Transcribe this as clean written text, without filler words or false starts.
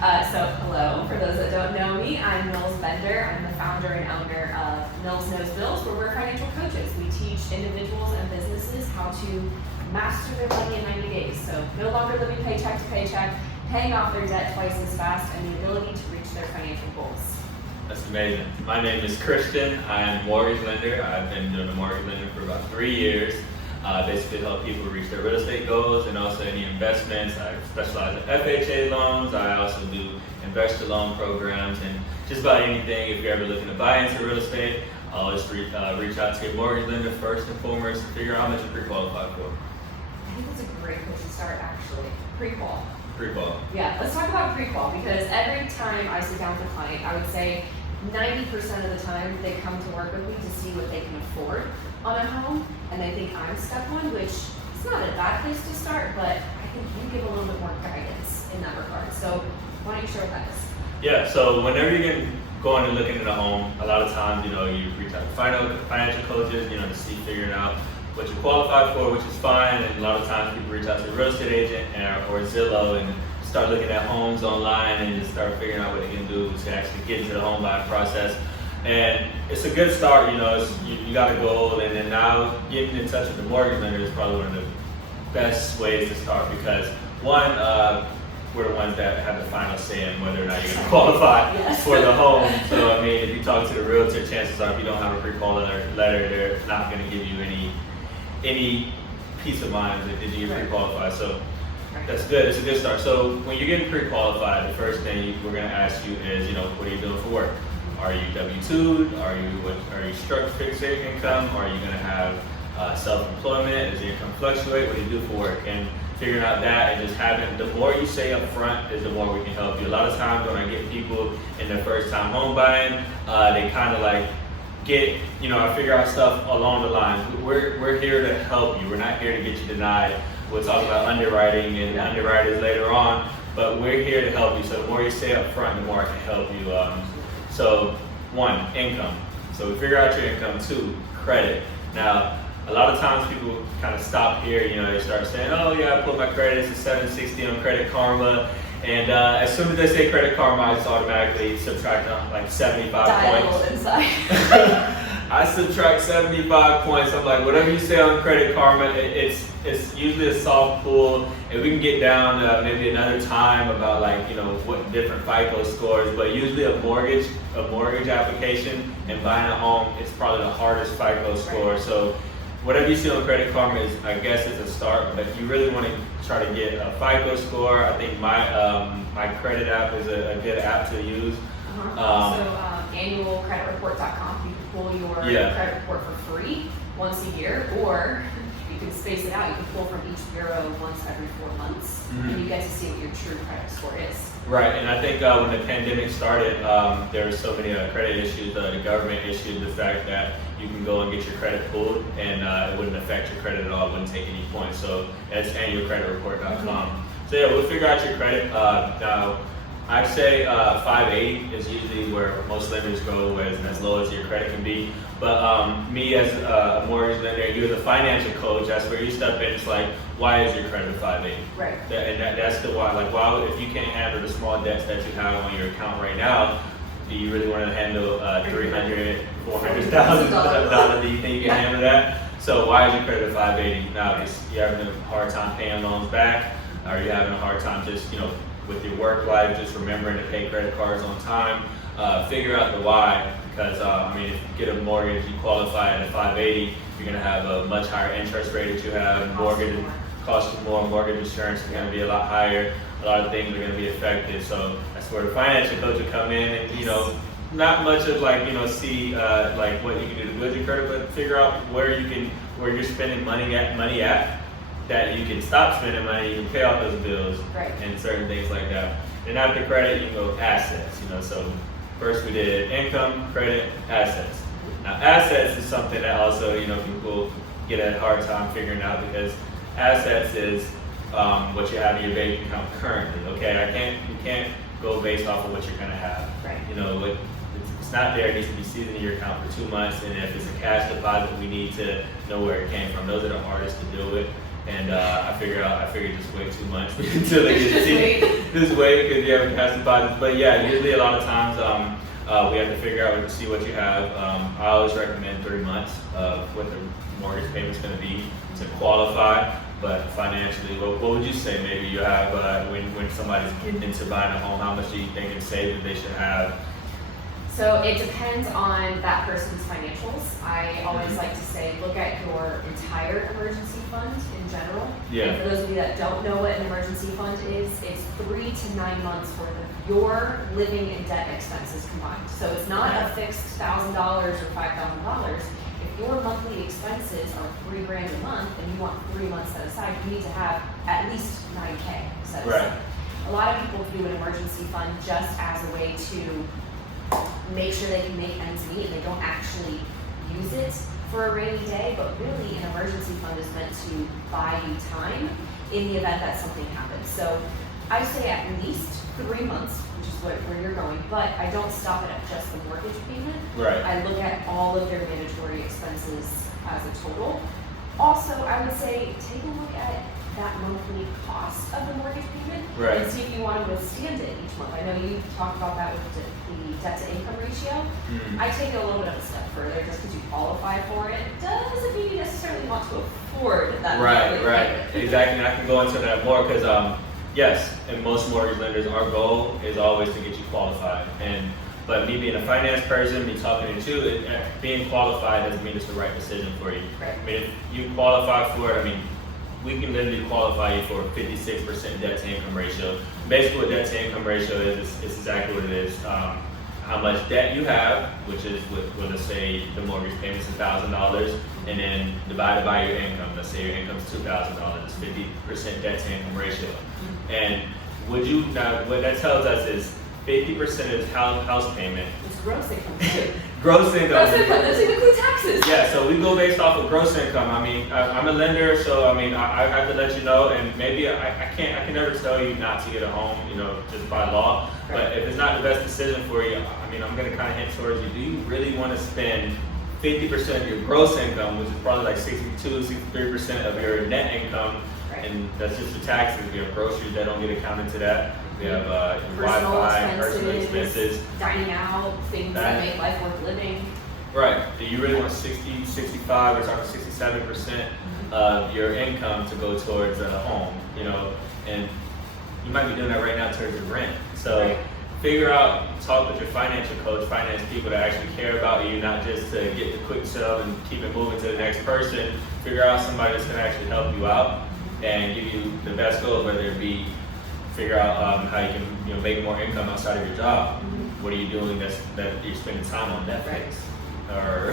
So hello, for those that don't know me, I'm Mills Bender. I'm the founder and owner of Mills Knows Bills, where we're financial coaches. We teach individuals and businesses how to master their money in 90 days. So no longer living paycheck to paycheck, paying off their debt twice as fast, and the ability to reach their financial goals. That's amazing. My name is Christian. I'm a mortgage lender. I've been doing the mortgage lending for about 3 years. Basically help people reach their real estate goals and also any investments. I specialize in FHA loans. I also do investor loan programs and just about anything. If you're ever looking to buy into real estate, always reach out to your mortgage lender first and foremost and figure out how much you're pre-qualified for. I think that's a great place to start, actually. Pre-qual. Pre-qual. Yeah, let's talk about pre-qual, because every time I sit down with a client, I would say 90% of the time they come to work with me to see what they can afford on a home, and they think I'm step one, which is not a bad place to start, but I think you give a little bit more guidance in that regard. So why don't you share what that is? Yeah, so whenever you're going and looking at a home, a lot of times, you reach out to financial coaches, to see, figuring out what you're qualified for, which is fine, and a lot of times people reach out to a real estate agent or Zillow and start looking at homes online and just start figuring out what they can do to actually get into the home buying process. And it's a good start, you got a goal, and then now getting in touch with the mortgage lender is probably one of the best ways to start, because one, we're the ones that have the final say in whether or not you're going to qualify for the home. So I mean, if you talk to the realtor, chances are if you don't have a pre-qual letter, they're not going to give you any peace of mind that did you get pre-qualified. So that's good. It's a good start. So when you're getting pre-qualified, the first thing we're going to ask you is, what are you doing for work? Are you W-2'd? Are you struck fixed income? Are you going to have self-employment? Does your income fluctuate? What do you do for work? And figuring out that and just having, the more you say up front is the more we can help you. A lot of times when I get people in their first time home buying, they kind of like I figure out stuff along the lines. We're here to help you. We're not here to get you denied. We'll talk about underwriting and underwriters later on, but we're here to help you. So the more you say up front, the more I can help you. So one, income. So we figure out your income. Two, credit. Now, a lot of times people kind of stop here, they start saying, oh yeah, I put my credit, it's a 760 on Credit Karma. And as soon as they say Credit Karma, I just automatically subtract like 75 points. Inside. I subtract 75 points. I'm like, whatever you say on Credit Karma, it's usually a soft pull, and we can get down maybe another time about what different FICO scores. But usually a mortgage application and buying a home, it's probably the hardest FICO score. So whatever you see on Credit Karma is, I guess, it's a start, but you really want to try to get a FICO score. I think my credit app is a good app to use. Annualcreditreport.com. You can pull your credit report for free once a year, or you can space it out. You can pull from each bureau once every 4 months, and you get to see what your true credit score is. Right, and I think when the pandemic started, there were so many credit issues. The government issued the fact that you can go and get your credit pulled, and it wouldn't affect your credit at all. It wouldn't take any points. So that's annualcreditreport.com. So yeah, we'll figure out your credit. Now, I'd say 580 is usually where most lenders go, as low as your credit can be. But me as a mortgage lender, you as a financial coach, that's where you step in. It's like, why is your credit 580? Right. That's the why. Like, why, if you can't handle the small debts that you have on your account right now, do you really want to handle $300,000, $400,000? Do you think you can handle that? So why is your credit 580? Now, is you having a hard time paying loans back? Are you having a hard time just, with your work life, just remembering to pay credit cards on time? Figure out the why, because if you get a mortgage, you qualify at a 580, you're going to have a much higher interest rate that you have. Mortgage costs you more. Mortgage insurance is going to be a lot higher. A lot of things are going to be affected. So that's where the financial coach will come in, and not much of see what you can do to build your credit, but figure out where you're spending money at. That you can stop spending money, you can pay off those bills, and certain things like that. And after credit, you can go assets. So first we did income, credit, assets. Now assets is something that also people get a hard time figuring out, because assets is what you have in your bank account currently. Okay, you can't go based off of what you're gonna have. Right. It's not there. It needs to be seasoned in your account for 2 months, and if it's a cash deposit, we need to know where it came from. Those are the hardest to deal with. And I figured just wait 2 months until they get to see this way because you haven't passed deposits. But yeah, usually a lot of times we have to figure out see what you have. I always recommend 3 months of what the mortgage payment's going to be to qualify. But financially, what would you say maybe you have when somebody's getting into buying a home? How much do you think in savings they should have? So it depends on that person's financials. I always like to say, look at your entire emergency fund in general. Yeah. And for those of you that don't know what an emergency fund is, it's 3 to 9 months worth of your living and debt expenses combined. So it's not a fixed $1,000 or $5,000. If your monthly expenses are $3,000 a month and you want 3 months set aside, you need to have at least $9K set aside. Right. A lot of people do an emergency fund just as a way to make sure they can make ends meet and they don't actually use it for a rainy day, but really an emergency fund is meant to buy you time in the event that something happens. So I say at least 3 months, which is where you're going, but I don't stop it at just the mortgage payment. Right. I look at all of their mandatory expenses as a total. Also, I would say take a look at that monthly cost of the mortgage payment and see if you want to withstand it each month. I know you talked about that with the debt to income ratio. I take it a little bit of a step further. Just because you qualify for it doesn't mean you necessarily want to afford that. Right. Exactly. And I can go into that more because yes, and most mortgage lenders, our goal is always to get you qualified. But me being a finance person, me talking to you, being qualified doesn't mean it's the right decision for you. Right. I mean, if you qualify for it, we can literally qualify you for a 56% debt to income ratio. Basically, what debt to income ratio is exactly what it is. How much debt you have, which is, let's say the mortgage payment is $1,000, and then divided by your income. Let's say your income is $2,000. It's 50% debt to income ratio. And what that tells us is 50% is house payment. It's gross income. Gross income. Gross income doesn't include taxes. Yeah, so we go based off of gross income. I'm a lender, so I have to let you know, and maybe I can never tell you not to get a home, just by law. Right. But if it's not the best decision for you, I'm going to kind of hint towards you. Do you really want to spend 50% of your gross income, which is probably like 63% of your net income, and that's just the taxes? We have groceries that don't get accounted to that. We have Wi-Fi, personal expenses, dining out, things that make life worth living. Right. Do you really want 60, 65, or talking 67% of your income to go towards a home? And you might be doing that right now towards your rent. So figure out, talk with your financial coach, finance people that actually care about you, not just to get the quick sell and keep it moving to the next person. Figure out somebody that's going to actually help you out and give you the best goal, whether it be figure out how you can make more income outside of your job. What are you doing that you're spending time on Netflix or